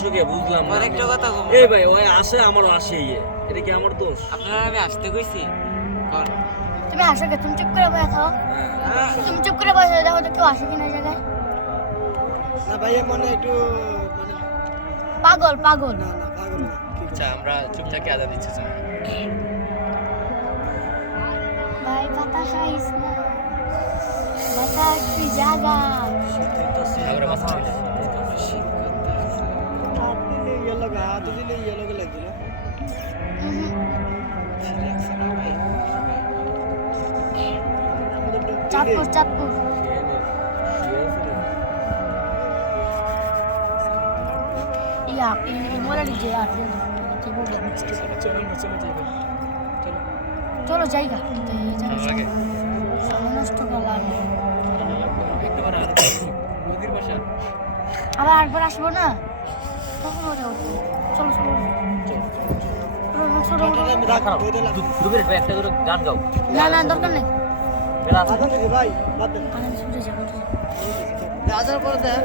দর্শকে বুঝলাম না। একটা কথা কম এই ভাই ওই আসে আমারও আসে এটা কি আমার দোষ? আপনারা আমি আসতে কইছি কোন তুমি আসো কে? তুমি চুপ করে বসে থাকো। তুমি চুপ করে বসে দেখো তো কেউ আসে কিনা জায়গায়। না ভাই মনে একটু মানে পাগল পাগল। না না পাগল না আচ্ছা আমরা চুপচাপ আদান দিচ্ছি স্যার। ভাই বাতাস আইস না, বাতাস তুই জাগা। সাগরে মাছ ছিল। আপনি ইয়েলো গা তো দিলে ইয়েলো কে লাগছিল চাঁদপুর চাঁদপুর। ইয়া মোরা ডিজে আর কি বলবো, চলো জায়গা আগে সময় নষ্ট করলাম। নদীর পাশে আবার একবার আসবো না, তখন মজা উঠবো। চলো চলো চলো চলো। আমি রাখ বইতে লাগবে দুপুরে একটা করে গান গাও। না না দরকার নেই, বেলা আদান দিকে ভাই বাদ দেন আমি ছুটে যাবো। আসার পরে দেখ